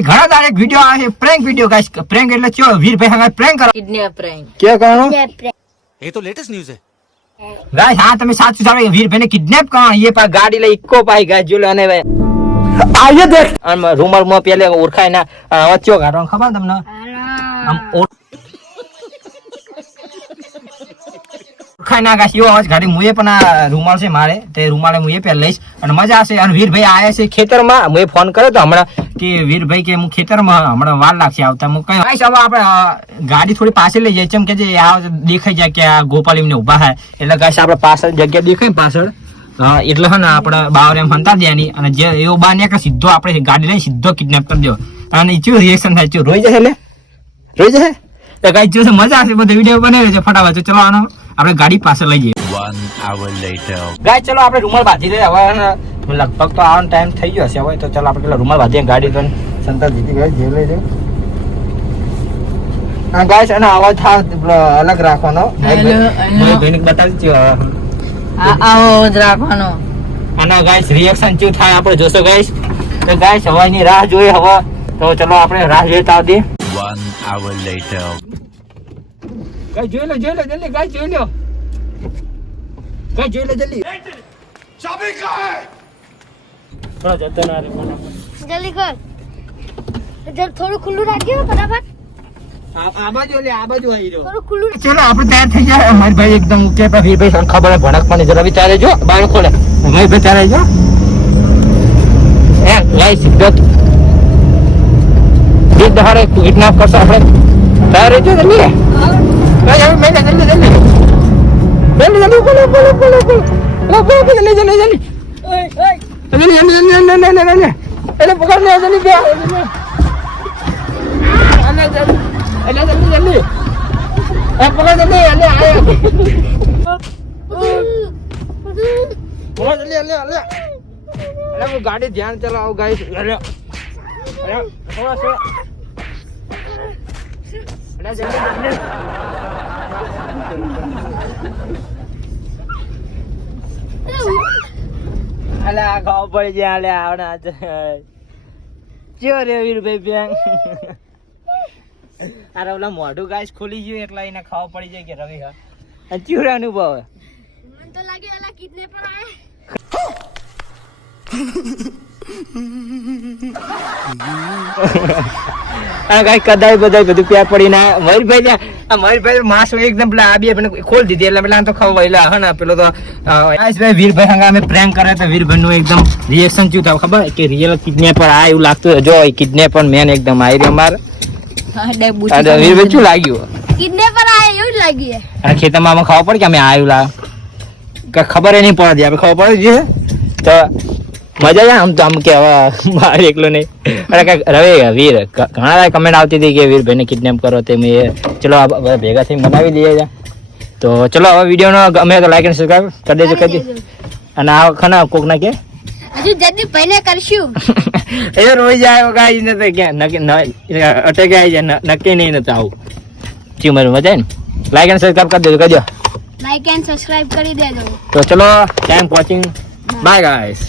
ઘણા તારે એક વિડિયો આવે છે પ્રેન્ક વિડિયો ગાઈસ પ્રેન્ક એટલે ચો વીરભાઈ હંગા પ્રેન્ક કરો કિડનેપ પ્રેન્ક કે કરો ये तो लेटेस्ट न्यूज है ગાઈસ હા તમે સાચું જાણો વીરભાઈને કિડનેપ કરો એ પા ગાડી લઈ ઇકો પાઈ ગાઈસ જો અને આયે દેખ આમ રૂમાલ માં પેલે ઓળખાય ના વચ્ચો ગાડો ખબર તમને આમ ઓળખાય ના ગાઈસ યો આવાજ ગાડી મુએ પણ આ રૂમાલ છે મારે તે રૂમાલે મુએ પેલે લઈશ અને મજા આવશે અને વીરભાઈ આયા છે ખેતરમાં મુએ ફોન કર્યો તો હમણાં કે વીરભાઈ કે હું ખેતરમાં હમણાં વાર લાગશે આવતા હું કઈ ગાઈસ હવે આપણે ગાડી થોડી પાસે લઈ જાય ચમ કે જે આ દેખાઈ જાય કે આ ગોપાલ એમને ઉભા છે એટલે ગાઈસ આપણે પાછળ જગ્યા દેખાય પાછળ એટલે હે ને આપણે બાવર એમ હંતા દેવાની અને જે એવો બા ને કે સીધો આપણે ગાડી લઈને સીધો કિડનેપ કરી દો અને ઈચું રિએક્શન થાય છે રોઈ જશે એટલે રોઈ જશે તો ગાઈસ જો મજા આવશે બધો વિડિયો બનાવ્યો છે ફટાફટ તો ચલો આનો આપણે ગાડી પાસે લઈ જઈએ 1 hour later ગાઈસ ચલો આપણે રૂમાલ બાંધી દઈએ હવે લગભગ તો આવવાનો ટાઈમ થઈ ગયો હશે હવે તો ચલો આપણે પેલા રૂમાલ બાંધીએ ગાડી તો સંતર જીતી ગઈ જે લઈ જાય હા ગાઈસ અને અવાજ અલગ રાખવાનો ભાઈને બતાવી દો આવો જ રાખવાનો અને ગાઈસ રિએક્શન કેવું થાય આપણે જોશો ગાઈસ તો ગાઈસ હવાની રાહ જોઈએ હવે તો ચલો આપણે રાહ જોઈતા આવતી 1 hour later ગાઈસ જોઈ લો જલ્દી ગાઈસ જોઈ લો ગાઈસ જોઈ લો જલ્દી चाबी कहाँ है થોડા જતો ના રે જલ્દી કર જર થોડું ખુલ્લું રાખજો ફટાફટ આ બાજુ લે આ બાજુ આવી રહ્યો થોડું ખુલ્લું ચલો આપણે તૈયાર થઈ જાય અમારી ભાઈ એકદમ ઓકે ભાઈ ભાઈ ખબર ભણક પણ જરા બી ચાલે જો બાર ખોલે ભાઈ ભાઈ ચાલે જો એ ગાઈસ સીધો એ દહાડે કિડનેપ કરશો આપણે તૈયાર રહેજો જલ્દી ગાઈસ હવે મેં જલ્દી એટલે પકડ લે જલ્દી બે જલ્દી પકડ જલ્દી એટલે આયો હું ગાડી ધ્યાન ચલાવો ગાઈસ થોડા અલા ખાવ પડી જાય અલે આવડા ચિયો રે વીરભાઈ બેંગ અરે ઓલા મોઢું ગાઈસ ખોલી ગયું એટલે એને ખાવ પડી જાય કે રવિ હા ચિયો રે અનુભવ મને તો લાગે એલા કિડનેપર આયા ગાય કદાય બધાય બધું પ્યા પડી ના મયુરભાઈ માસ એકદમ પેલા આ બે ખોલ દીધી એટલે પેલા તો ખવાયેલા હે ને પેલો તો ભાઈ વીરભાઈ હંગા અમે પ્રેન્ક કરે તો વીરભાઈ નું એકદમ રિએક્શન થયું થાય ખબર કે રિયલ કિડનેપર આ એવું લાગતું જો કિડનેપર મેન એકદમ આવી રહ્યો માર વીરભાઈ શું લાગ્યું કિડનેપર આયા એવું જ લાગ્યું આ ખેતરમાં અમે ખાવા પડે કે અમે આવ્યું લાગ કે ખબર નહીં પડતી આપણે ખબર પડે છે તો મજા આવે આમ તો આમ કે હવે મારે એકલો નહીં અરે કઈક રવે વીર ઘણા કમેન્ટ આવતી હતી કે વીરભાઈને કિડનેપ કરો તે મેં ચલો ભેગા થઈ બનાવી લઈએ તો ચલો હવે વિડીયોનો ગમે તો લાઈક અને સબસ્ક્રાઈબ કરી દેજો અને આ ખના કોક ના કે હજુ જલ્દી પહેલે કરશું એ રોઈ જાય ગાઈ ને તો ક્યાં નક્કી અટકે આવી જાય નક્કી નહીં નથી આવું ચી મારું મજા ને લાઈક અને સબસ્ક્રાઈબ કરી દેજો કજો લાઈક એન્ડ સબસ્ક્રાઇબ કરી દેજો તો ચલો થેન્ક વોચિંગ બાય ગાઈસ